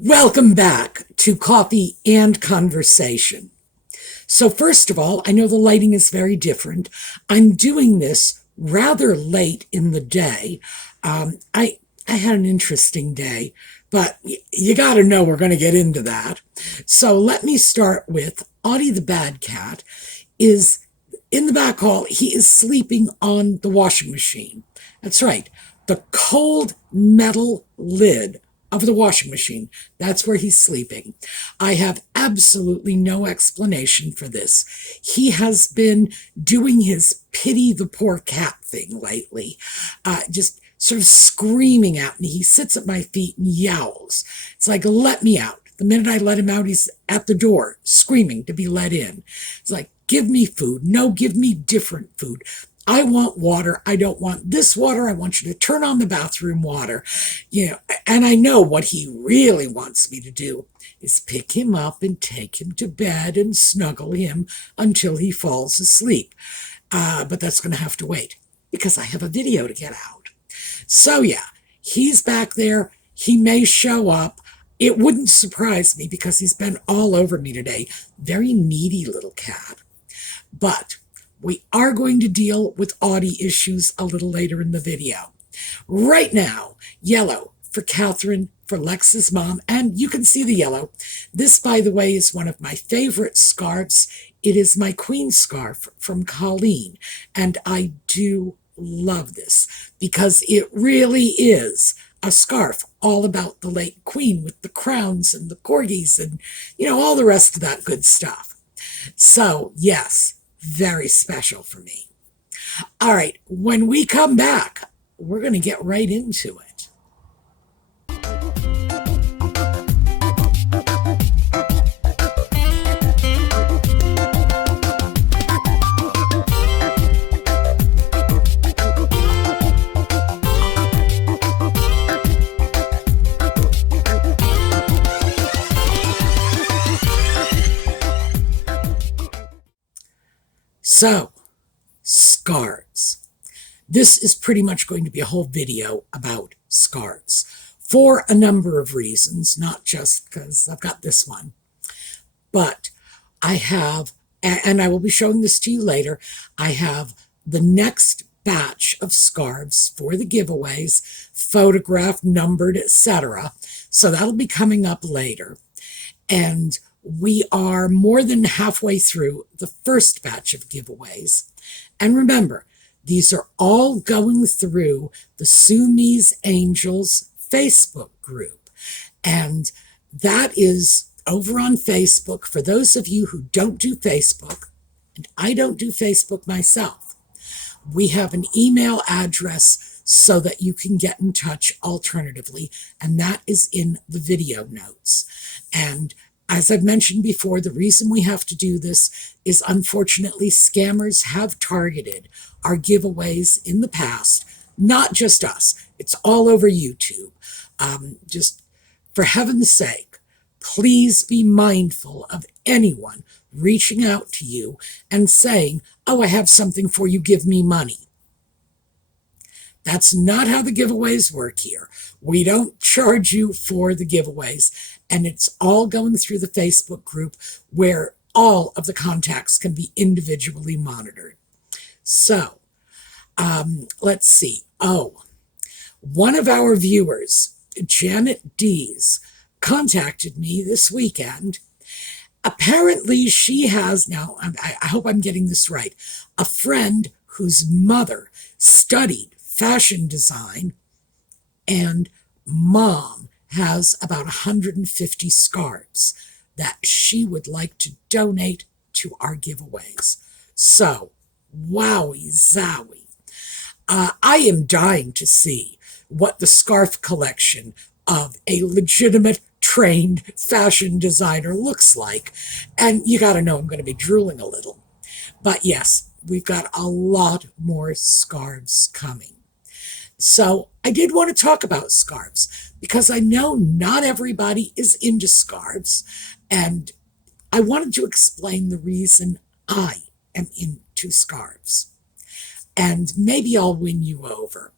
Welcome back to Coffee and Conversation. So first of all, I know the lighting is very different. I'm doing this rather late in the day. I had an interesting day, but you got to know we're going to get into that. So let me start with Audie the bad cat is in the back hall. He is sleeping on the washing machine. That's right, the cold metal lid of the washing machine. That's where he's sleeping. I have absolutely no explanation for this. He has been doing his pity the poor cat thing lately, just sort of screaming at me. He sits at my feet and yowls. It's like, let me out. The minute I let him out, he's at the door screaming to be let in. It's like, give me food. No, give me different food. I want water. I don't want this water. I want you to turn on the bathroom water. And I know what he really wants me to do is pick him up and take him to bed and snuggle him until he falls asleep. But that's going to have to wait because I have a video to get out. So yeah, he's back there. He may show up. It wouldn't surprise me because he's been all over me today. Very needy little cat. But we are going to deal with Audie issues a little later in the video. Right now, yellow for Catherine, for Lex's mom, and you can see the yellow. This, by the way, is one of my favorite scarves. It is my queen scarf from Colleen, and I do love this because it really is a scarf all about the late queen with the crowns and the corgis and, all the rest of that good stuff. So, yes, very special for me. All right, when we come back, we're going to get right into it. So, scarves. This is pretty much going to be a whole video about scarves for a number of reasons, not just because I've got this one. But I have, and I will be showing this to you later, I have the next batch of scarves for the giveaways, photographed, numbered, etc. So that'll be coming up later. And we are more than halfway through the first batch of giveaways. And remember, these are all going through the suemeangels Facebook group. And that is over on Facebook. For those of you who don't do Facebook, and I don't do Facebook myself, we have an email address so that you can get in touch alternatively, and that is in the video notes. And as I've mentioned before, the reason we have to do this is unfortunately scammers have targeted our giveaways in the past, not just us. It's all over YouTube. Just for heaven's sake, please be mindful of anyone reaching out to you and saying, oh, I have something for you, give me money. That's not how the giveaways work here. We don't charge you for the giveaways, and it's all going through the Facebook group where all of the contacts can be individually monitored. So, let's see. Oh, one of our viewers, Janet Dees, contacted me this weekend. Apparently she has, now I hope I'm getting this right, a friend whose mother studied fashion design, and mom has about 150 scarves that she would like to donate to our giveaways. So, wowie zowie. I am dying to see what the scarf collection of a legitimate trained fashion designer looks like. And you got to know I'm going to be drooling a little. But yes, we've got a lot more scarves coming. So I did want to talk about scarves because I know not everybody is into scarves, and I wanted to explain the reason I am into scarves. And maybe I'll win you over.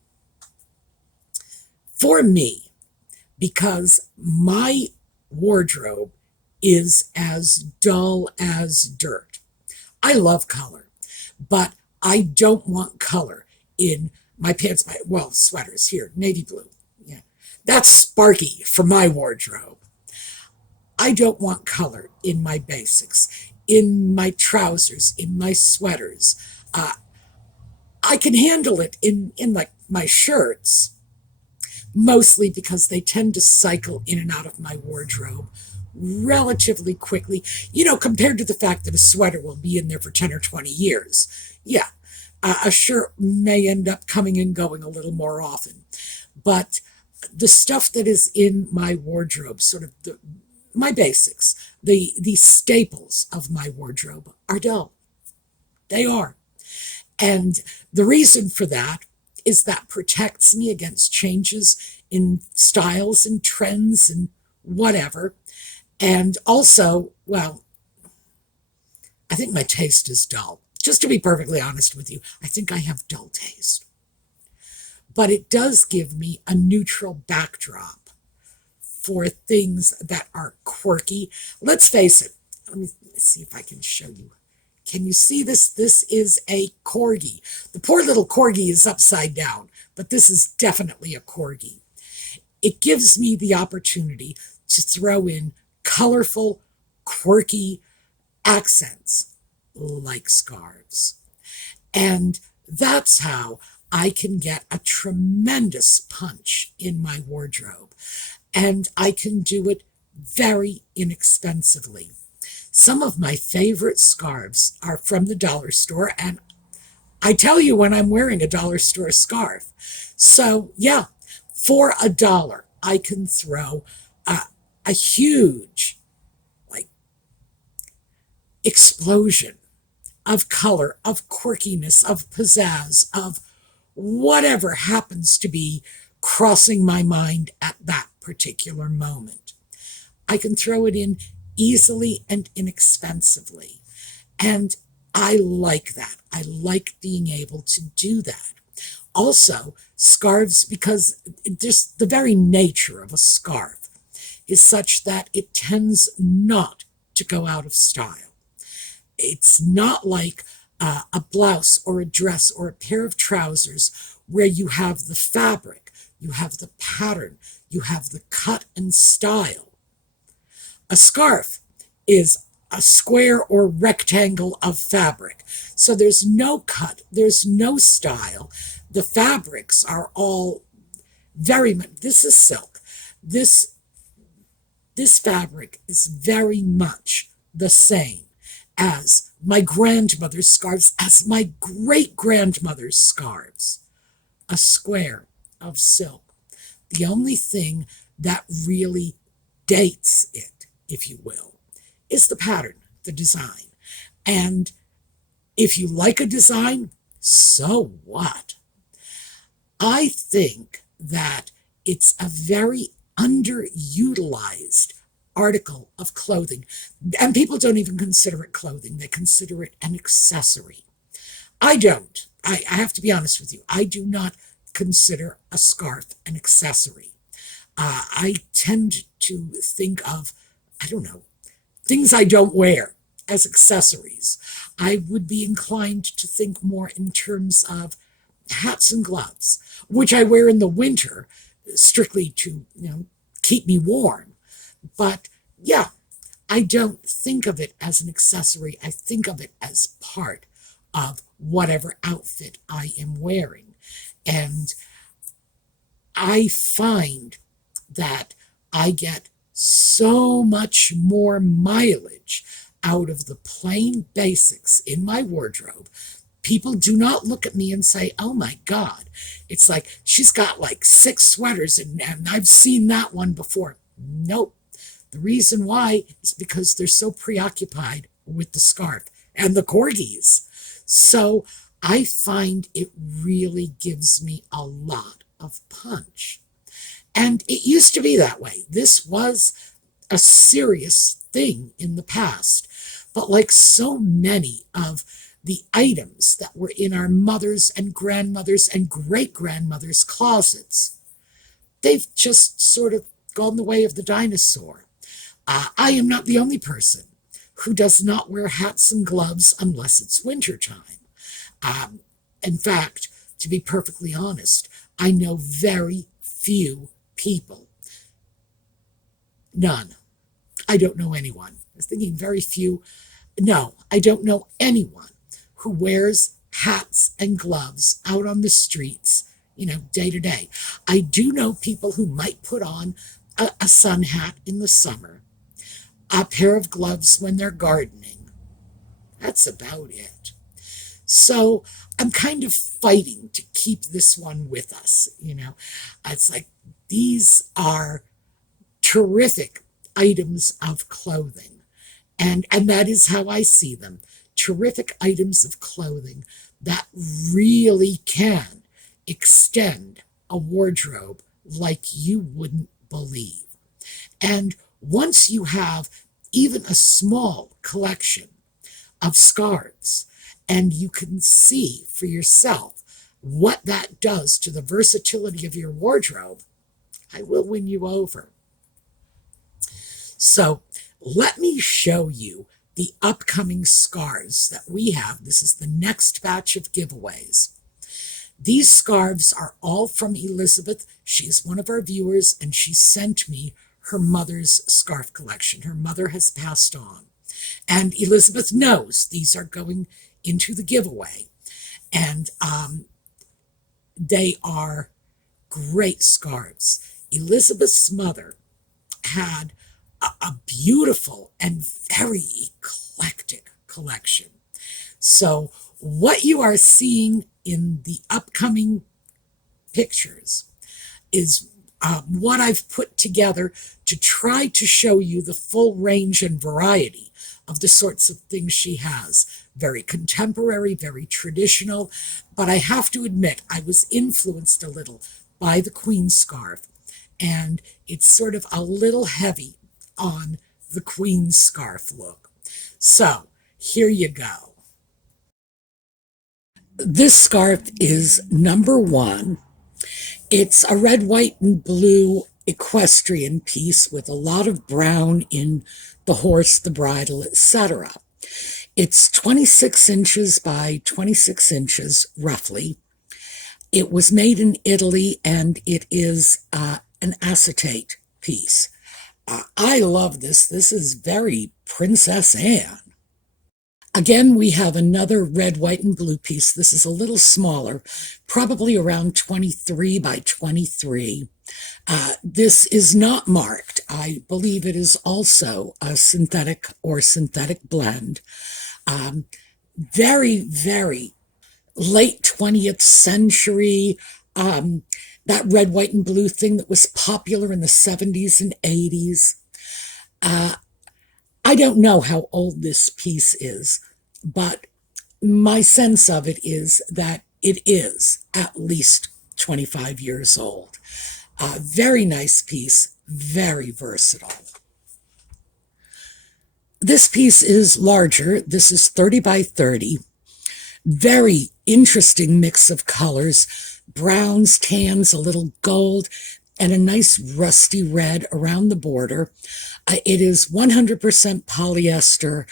For me, because my wardrobe is as dull as dirt. I love color, but I don't want color in my pants, well, sweaters here, navy blue. Yeah, that's sparky for my wardrobe. I don't want color in my basics, in my trousers, in my sweaters. Uh, I can handle it in like my shirts, mostly because they tend to cycle in and out of my wardrobe relatively quickly, compared to the fact that a sweater will be in there for 10 or 20 years. Yeah, a shirt may end up coming and going a little more often. But the stuff that is in my wardrobe, sort of my basics, the staples of my wardrobe are dull. They are. And the reason for that is that protects me against changes in styles and trends and whatever. And also, well, I think my taste is dull. Just to be perfectly honest with you, I think I have dull taste. But it does give me a neutral backdrop for things that are quirky. Let's face it. Let me see if I can show you. Can you see this? This is a corgi. The poor little corgi is upside down, but this is definitely a corgi. It gives me the opportunity to throw in colorful, quirky accents like scarves. And that's how I can get a tremendous punch in my wardrobe. And I can do it very inexpensively. Some of my favorite scarves are from the dollar store, and I tell you when I'm wearing a dollar store scarf. So yeah, for $1, I can throw a huge, like, explosion of color, of quirkiness, of pizzazz, of whatever happens to be crossing my mind at that particular moment. I can throw it in easily and inexpensively. And I like that. I like being able to do that. Also, scarves, because just the very nature of a scarf is such that it tends not to go out of style. It's not like a blouse or a dress or a pair of trousers where you have the fabric, you have the pattern, you have the cut and style. A scarf is a square or rectangle of fabric. So there's no cut, there's no style. The fabrics are all very much, this is silk. This fabric is very much the same as my grandmother's scarves, as my great-grandmother's scarves. A square of silk. The only thing that really dates it, if you will, is the pattern, the design. And if you like a design, so what? I think that it's a very underutilized article of clothing. And people don't even consider it clothing. They consider it an accessory. I don't. I have to be honest with you. I do not consider a scarf an accessory. I tend to think of, I don't know, things I don't wear as accessories. I would be inclined to think more in terms of hats and gloves, which I wear in the winter strictly to, keep me warm. But yeah, I don't think of it as an accessory. I think of it as part of whatever outfit I am wearing. And I find that I get so much more mileage out of the plain basics in my wardrobe. People do not look at me and say, oh my God, it's like she's got like 6 sweaters and I've seen that one before. Nope. The reason why is because they're so preoccupied with the scarf and the corgis. So I find it really gives me a lot of punch. And it used to be that way. This was a serious thing in the past. But like so many of the items that were in our mothers' and grandmothers' and great-grandmothers' closets, they've just sort of gone the way of the dinosaur. I am not the only person who does not wear hats and gloves unless it's wintertime. In fact, to be perfectly honest, I know very few people. None. I don't know anyone. I was thinking very few. No, I don't know anyone who wears hats and gloves out on the streets, day to day. I do know people who might put on a sun hat in the summer, a pair of gloves when they're gardening. That's about it. So I'm kind of fighting to keep this one with us. It's like these are terrific items of clothing. And that is how I see them. Terrific items of clothing that really can extend a wardrobe like you wouldn't believe. And once you have even a small collection of scarves, and you can see for yourself what that does to the versatility of your wardrobe, I will win you over. So let me show you the upcoming scarves that we have. This is the next batch of giveaways. These scarves are all from Elizabeth. She's one of our viewers, and she sent me her mother's scarf collection. Her mother has passed on. And Elizabeth knows these are going into the giveaway. And they are great scarves. Elizabeth's mother had a beautiful and very eclectic collection. So what you are seeing in the upcoming pictures is what I've put together to try to show you the full range and variety of the sorts of things she has. Very contemporary, very traditional, but I have to admit I was influenced a little by the Queen scarf, and it's sort of a little heavy on the Queen scarf look. So here you go. This scarf is number 1. It's a red, white, and blue equestrian piece with a lot of brown in the horse, the bridle, etc. It's 26 inches by 26 inches, roughly. It was made in Italy, and it is an acetate piece. I love this. This is very Princess Anne. Again, we have another red, white, and blue piece. This is a little smaller, probably around 23 by 23. This is not marked. I believe it is also a synthetic or synthetic blend. Very, very late 20th century. That red, white, and blue thing that was popular in the 70s and 80s. I don't know how old this piece is, but my sense of it is that it is at least 25 years old. Very nice piece, very versatile. This piece is larger. This is 30 by 30. Very interesting mix of colors. Browns, tans, a little gold, and a nice rusty red around the border. It is 100% polyester.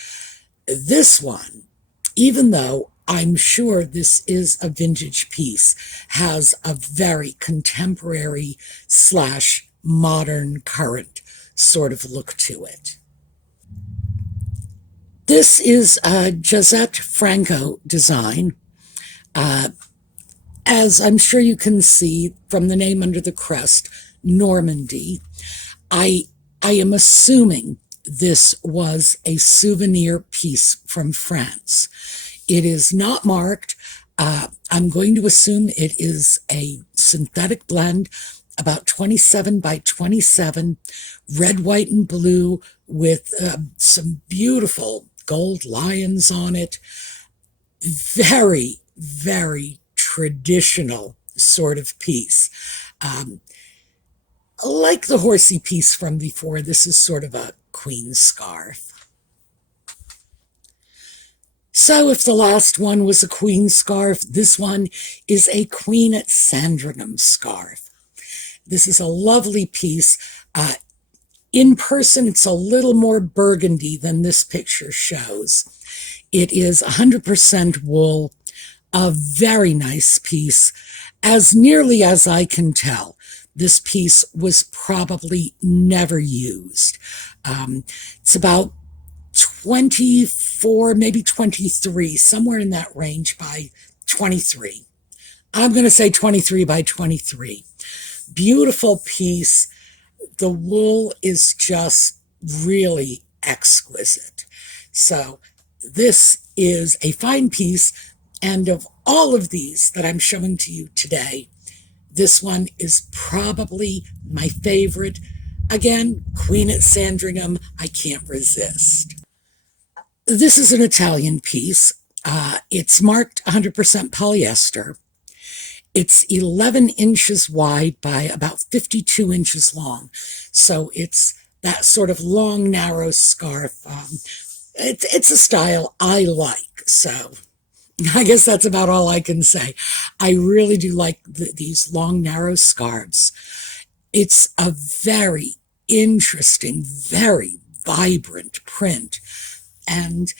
This one, even though I'm sure this is a vintage piece, has a very contemporary / modern current sort of look to it. This is a Josette Franco design. As I'm sure you can see from the name under the crest, Normandy. I am assuming this was a souvenir piece from France. It is not marked. I'm going to assume it is a synthetic blend, about 27 by 27, red, white, and blue with some beautiful gold lions on it. Very, very traditional sort of piece. Like the horsey piece from before, this is sort of a queen scarf. So if the last one was a queen scarf, this one is a Queen at Sandringham scarf. This is a lovely piece. In person, it's a little more burgundy than this picture shows. It is 100% wool, a very nice piece. As nearly as I can tell, this piece was probably never used. It's about 24, maybe 23, somewhere in that range by 23. I'm going to say 23 by 23. Beautiful piece. The wool is just really exquisite. So this is a fine piece, and of all of these that I'm showing to you today, this one is probably my favorite. Again, Queen at Sandringham, I can't resist. This is an Italian piece. It's marked 100% polyester. It's 11 inches wide by about 52 inches long. So it's that sort of long, narrow scarf. It's a style I like. So I guess that's about all I can say. I really do like these long, narrow scarves. It's a very interesting, very vibrant print. And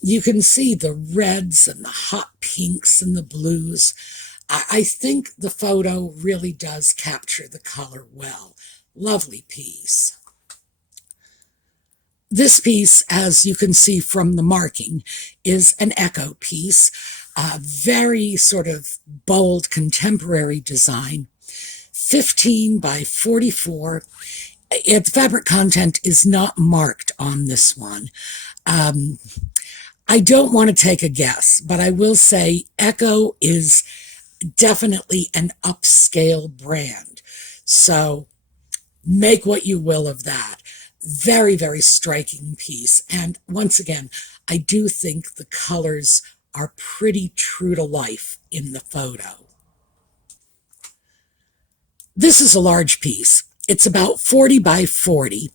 you can see the reds and the hot pinks and the blues. I think the photo really does capture the color well. Lovely piece. This piece, as you can see from the marking, is an echo piece, a very sort of bold contemporary design, 15 by 44. The fabric content is not marked on this one. I don't want to take a guess, but I will say Echo is definitely an upscale brand. So make what you will of that. Very, very striking piece. And once again, I do think the colors are pretty true to life in the photo. This is a large piece. It's about 40 by 40.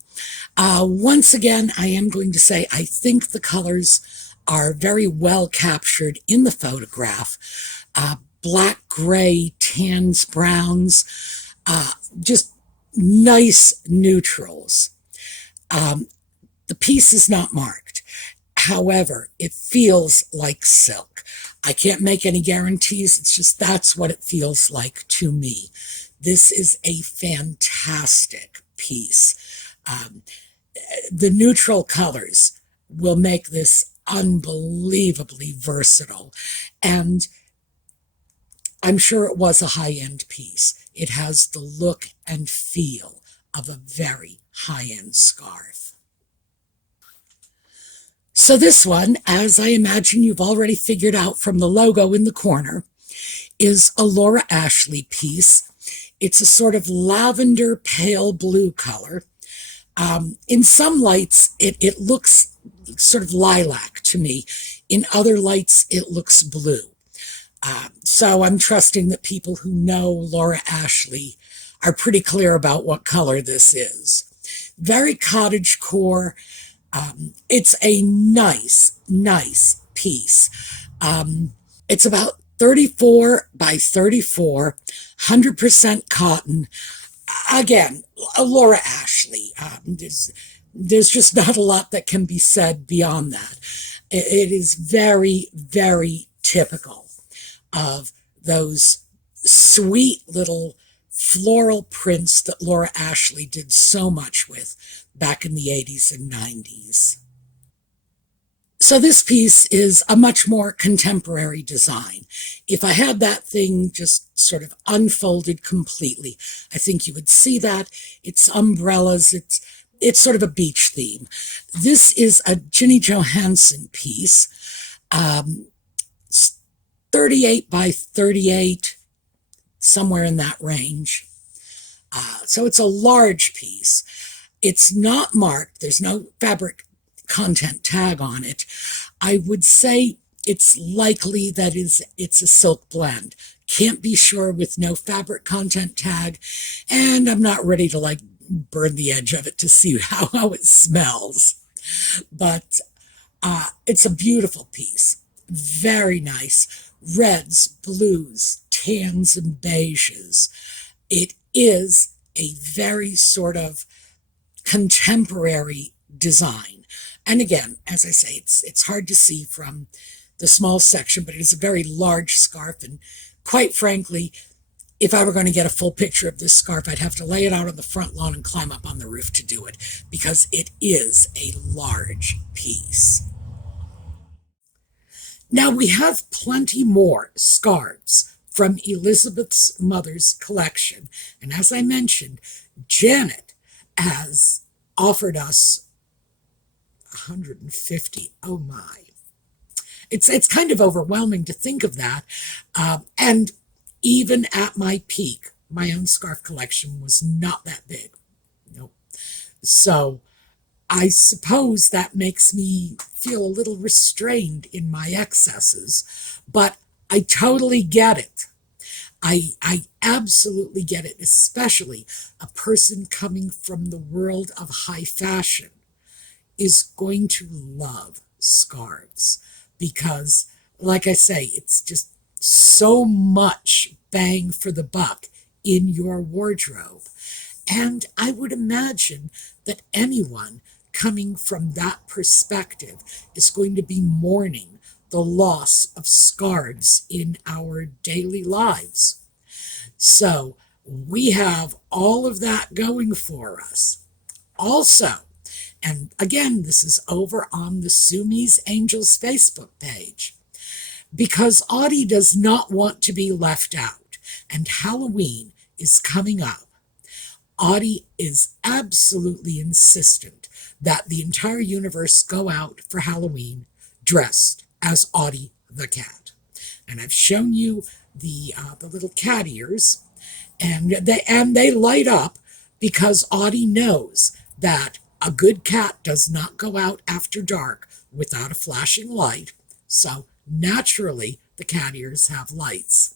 Once again, I am going to say I think the colors are very well captured in the photograph. Black, gray, tans, browns, just nice neutrals. The piece is not marked. However, it feels like silk. I can't make any guarantees. It's just that's what it feels like to me. This is a fantastic piece. The neutral colors will make this unbelievably versatile. And I'm sure it was a high-end piece. It has the look and feel of a very high-end scarf. So this one, as I imagine you've already figured out from the logo in the corner, is a Laura Ashley piece. It's a sort of lavender pale blue color. In some lights, it looks sort of lilac to me. In other lights, it looks blue. So I'm trusting that people who know Laura Ashley are pretty clear about what color this is. Very cottage core. It's a nice, nice piece. It's about 34 by 34, 100% cotton. Again, Laura Ashley. There's just not a lot that can be said beyond that. It is very, very typical of those sweet little floral prints that Laura Ashley did so much with back in the 80s and 90s. So this piece is a much more contemporary design. If I had that thing just sort of unfolded completely, I think you would see that. It's umbrellas, it's sort of a beach theme. This is a Ginny Johansson piece, 38 by 38, somewhere in that range. So it's a large piece. It's not marked. There's no fabric content tag on it. I would say it's likely that it's a silk blend. Can't be sure with no fabric content tag, and I'm not ready to burn the edge of it to see how it smells. But it's a beautiful piece. Very nice. Reds, blues, tans, and beiges. It is a very sort of contemporary design. And again, as I say, it's hard to see from the small section, but it is a very large scarf. And quite frankly, if I were going to get a full picture of this scarf, I'd have to lay it out on the front lawn and climb up on the roof to do it, because it is a large piece. Now we have plenty more scarves from Elizabeth's mother's collection. And as I mentioned, Janet has offered us 150. Oh my. It's kind of overwhelming to think of that. And even at my peak, my own scarf collection was not that big. Nope. So I suppose that makes me feel a little restrained in my excesses, but I totally get it. I absolutely get it, especially a person coming from the world of high fashion is going to love scarves because, like I say, it's just so much bang for the buck in your wardrobe. And I would imagine that anyone coming from that perspective is going to be mourning the loss of scarves in our daily lives. So we have all of that going for us. Also, and again, this is over on the suemeangels Facebook page, because Audie does not want to be left out, and Halloween is coming up. Audie is absolutely insistent that the entire universe go out for Halloween dressed as Audie the cat. And I've shown you the little cat ears, and they light up because Audie knows that a good cat does not go out after dark without a flashing light. So naturally, the cat ears have lights.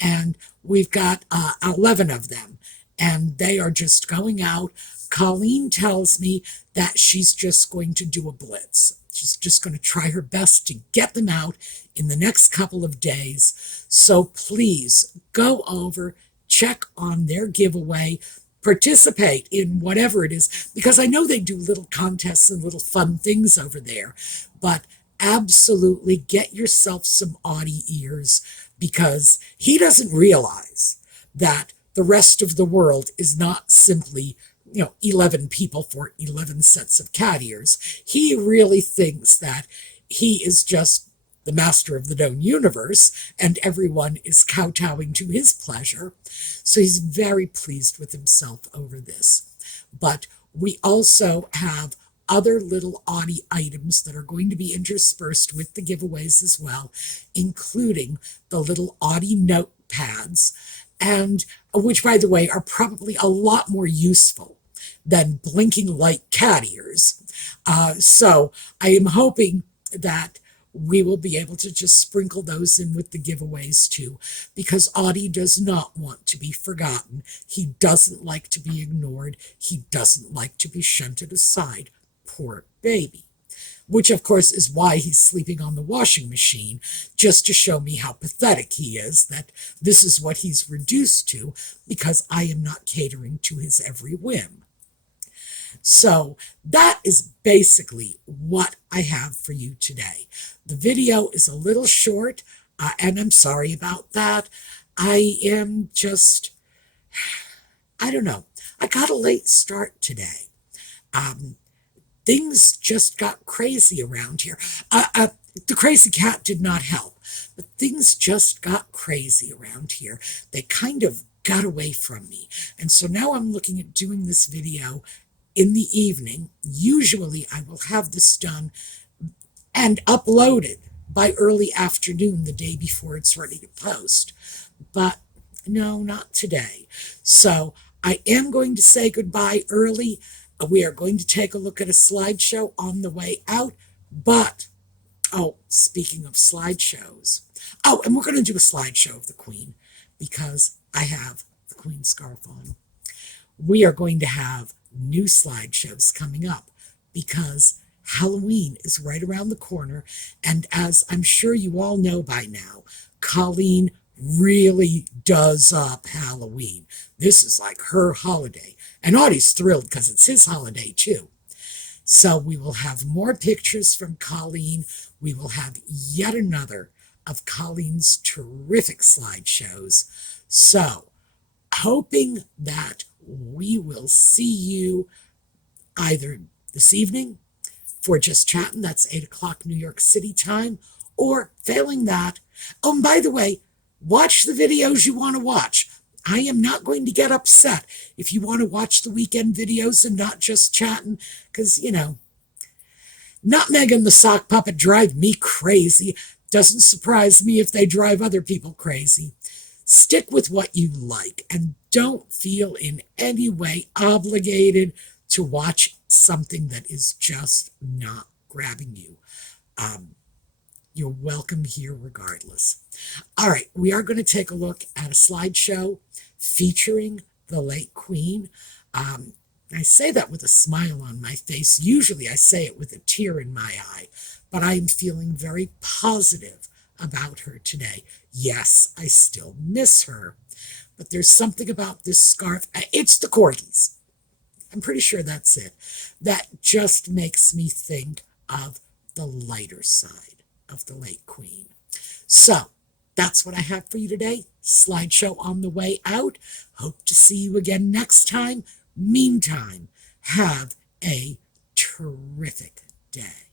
And we've got 11 of them, and they are just going out. Colleen tells me that she's just going to do a blitz. She's just going to try her best to get them out in the next couple of days. So please go over, check on their giveaway, participate in whatever it is, because I know they do little contests and little fun things over there, but absolutely get yourself some Audie ears, because he doesn't realize that the rest of the world is not simply 11 people for 11 sets of cat ears. He really thinks that he is just the master of the known universe and everyone is kowtowing to his pleasure. So he's very pleased with himself over this. But we also have other little Audie items that are going to be interspersed with the giveaways as well, including the little Audie notepads, and which, by the way, are probably a lot more useful than blinking light cat ears. So I am hoping that we will be able to just sprinkle those in with the giveaways too, because Audie does not want to be forgotten. He doesn't like to be ignored. He doesn't like to be shunted aside. Poor baby. Which, of course, is why he's sleeping on the washing machine, just to show me how pathetic he is, that this is what he's reduced to, because I am not catering to his every whim. So that is basically what I have for you today. The video is a little short, and I'm sorry about that. I am just, I don't know. I got a late start today. Things just got crazy around here. The crazy cat did not help, but things just got crazy around here. They kind of got away from me. And so now I'm looking at doing this video in the evening. Usually I will have this done and uploaded by early afternoon, the day before it's ready to post. But no, not today. So I am going to say goodbye early. We are going to take a look at a slideshow on the way out. But, oh, speaking of slideshows. Oh, and we're going to do a slideshow of the Queen, because I have the Queen scarf on. We are going to have new slideshows coming up, because Halloween is right around the corner, and as I'm sure you all know by now, Colleen really does up Halloween. This is like her holiday. And Audie's thrilled because it's his holiday too. So we will have more pictures from Colleen. We will have yet another of Colleen's terrific slideshows. So, hoping that we will see you either this evening for Just Chatting, that's 8 o'clock New York City time, or failing that, oh, and by the way, watch the videos you want to watch. I am not going to get upset if you want to watch the weekend videos and not Just Chatting, because, Nutmeg and the Sock Puppet drive me crazy. Doesn't surprise me if they drive other people crazy. Stick with what you like and don't feel in any way obligated to watch something that is just not grabbing you. You're welcome here regardless. All right, we are going to take a look at a slideshow featuring the late Queen. I say that with a smile on my face. Usually I say it with a tear in my eye, but I am feeling very positive about her today. Yes, I still miss her, but there's something about this scarf. It's the corgis. I'm pretty sure that's it. That just makes me think of the lighter side of the late Queen. So that's what I have for you today. Slideshow on the way out. Hope to see you again next time. Meantime, have a terrific day.